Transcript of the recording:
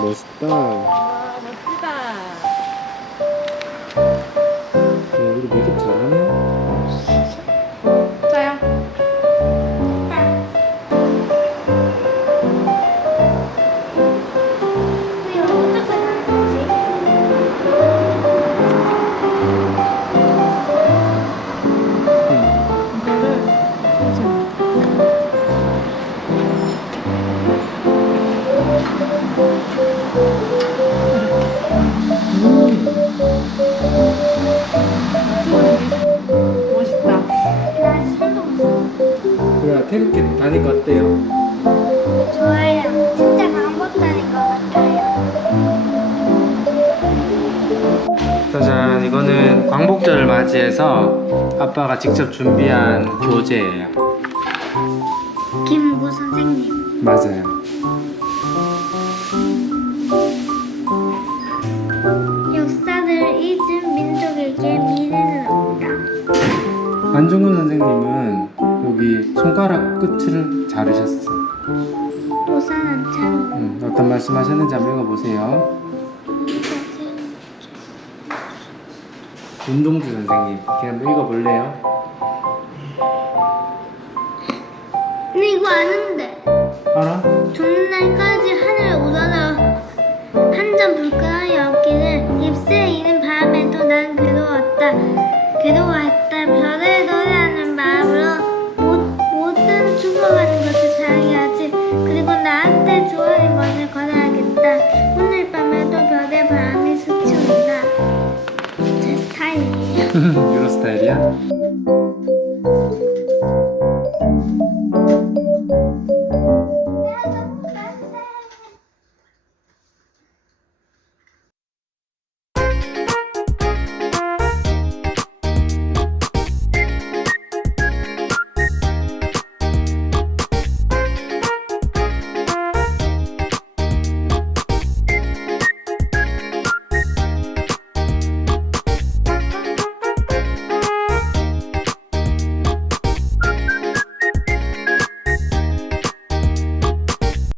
멋있다. 다니까 어때요? 좋아요. 진짜 방법다닌 것 같아요. 짜잔, 이거는 광복절을 맞이해서 아빠가 직접 준비한 교재예요. 김구 선생님. 맞아요. 역사를 잊은 민족에게 미래는 없다. 안중근 선생님은 여기 손가락 끝을 자르셨어. 도산한참 음, 어떤 말씀 하셨는지 한번 읽어보세요. 운동주 선생님, 이렇게 한번 읽어볼래요? 근데 이거 아는데. 알아? 죽는 날까지 하늘 우러러 한점 불끈 오늘 밤에도 별의 바람이 스칩니다. 제 스타일이에요. 유로 스타일이야?